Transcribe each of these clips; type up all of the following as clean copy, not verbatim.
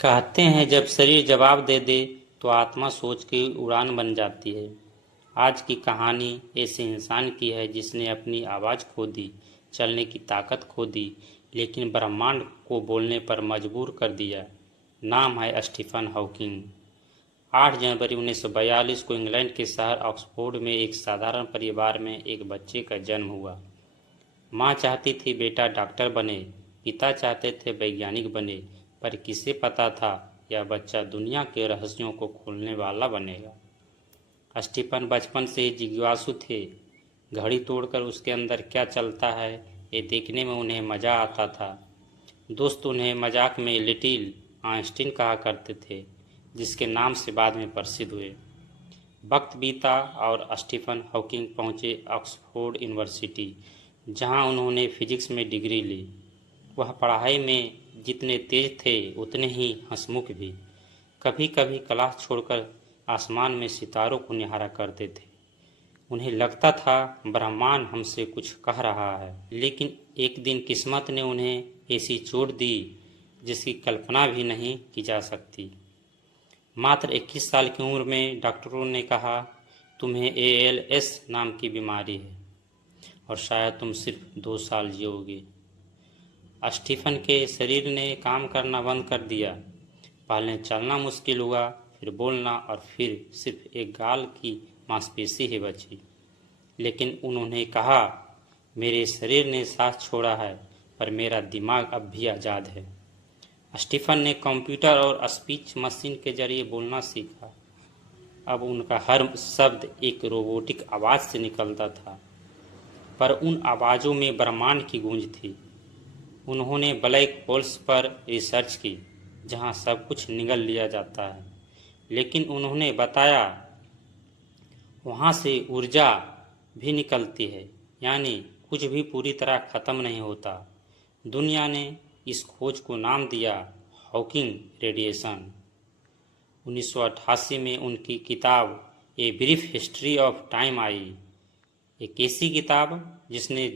कहते हैं जब शरीर जवाब दे दे तो आत्मा सोच की उड़ान बन जाती है। आज की कहानी ऐसे इंसान की है जिसने अपनी आवाज़ खो दी, चलने की ताकत खो दी, लेकिन ब्रह्मांड को बोलने पर मजबूर कर दिया। नाम है स्टीफन हॉकिंग। 8 जनवरी 1942 को इंग्लैंड के शहर ऑक्सफोर्ड में एक साधारण परिवार में एक बच्चे का जन्म हुआ। माँ चाहती थी बेटा डॉक्टर बने, पिता चाहते थे वैज्ञानिक बने, पर किसे पता था यह बच्चा दुनिया के रहस्यों को खोलने वाला बनेगा। स्टीफन बचपन से ही जिज्ञासु थे। घड़ी तोड़कर उसके अंदर क्या चलता है ये देखने में उन्हें मज़ा आता था। दोस्त उन्हें मजाक में लिटिल आइंस्टीन कहा करते थे, जिसके नाम से बाद में प्रसिद्ध हुए। वक्त बीता और स्टीफन हॉकिंग पहुंचे ऑक्सफोर्ड यूनिवर्सिटी, जहां उन्होंने फिजिक्स में डिग्री ली। वह पढ़ाई में जितने तेज थे उतने ही हंसमुख भी। कभी कभी क्लास छोड़कर आसमान में सितारों को निहारा करते थे। उन्हें लगता था ब्रह्मांड हमसे कुछ कह रहा है। लेकिन एक दिन किस्मत ने उन्हें ऐसी चोट दी जिसकी कल्पना भी नहीं की जा सकती। मात्र 21 साल की उम्र में डॉक्टरों ने कहा, तुम्हें ALS नाम की बीमारी है और शायद तुम सिर्फ 2 साल जियोगे। स्टीफन के शरीर ने काम करना बंद कर दिया। पहले चलना मुश्किल हुआ, फिर बोलना, और फिर सिर्फ एक गाल की मांसपेशी ही बची। लेकिन उन्होंने कहा, मेरे शरीर ने सांस छोड़ा है पर मेरा दिमाग अब भी आज़ाद है। स्टीफन ने कंप्यूटर और स्पीच मशीन के जरिए बोलना सीखा। अब उनका हर शब्द एक रोबोटिक आवाज़ से निकलता था, पर उन आवाज़ों में ब्रह्मांड की गूंज थी। उन्होंने ब्लैक होल्स पर रिसर्च की, जहां सब कुछ निगल लिया जाता है, लेकिन उन्होंने बताया वहां से ऊर्जा भी निकलती है, यानी कुछ भी पूरी तरह ख़त्म नहीं होता। दुनिया ने इस खोज को नाम दिया हॉकिंग रेडिएशन। 1988 में उनकी किताब a brief history of time I. एक ऐसी किताब जिसने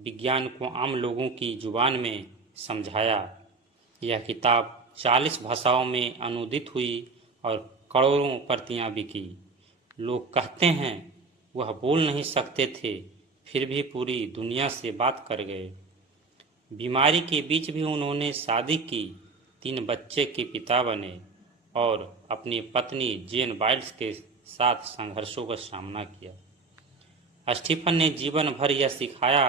विज्ञान को आम लोगों की जुबान में समझाया। यह किताब 40 भाषाओं में अनुदित हुई और करोड़ों प्रतियां बिकी। लोग कहते हैं वह बोल नहीं सकते थे, फिर भी पूरी दुनिया से बात कर गए। बीमारी के बीच भी उन्होंने शादी की, 3 बच्चे के पिता बने और अपनी पत्नी जेन वाइल्ड्स के साथ संघर्षों का सामना किया। स्टीफन ने जीवन भर यह सिखाया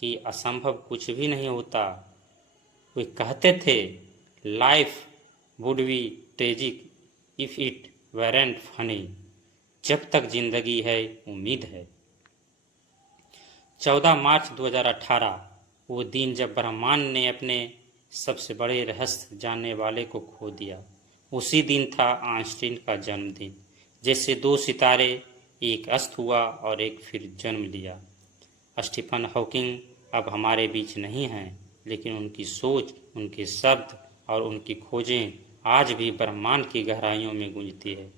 कि असंभव कुछ भी नहीं होता। वे कहते थे, life would be tragic if it वेरेंट funny. जब तक जिंदगी है उम्मीद है। 14 मार्च 2018 वो दिन जब ब्रह्मांड ने अपने सबसे बड़े रहस्य जानने वाले को खो दिया। उसी दिन था आइंस्टीन का जन्मदिन। जैसे 2 सितारे, एक अस्त हुआ और एक फिर जन्म लिया। स्टीफन हॉकिंग अब हमारे बीच नहीं हैं, लेकिन उनकी सोच, उनके शब्द और उनकी खोजें आज भी ब्रह्मांड की गहराइयों में गूंजती है।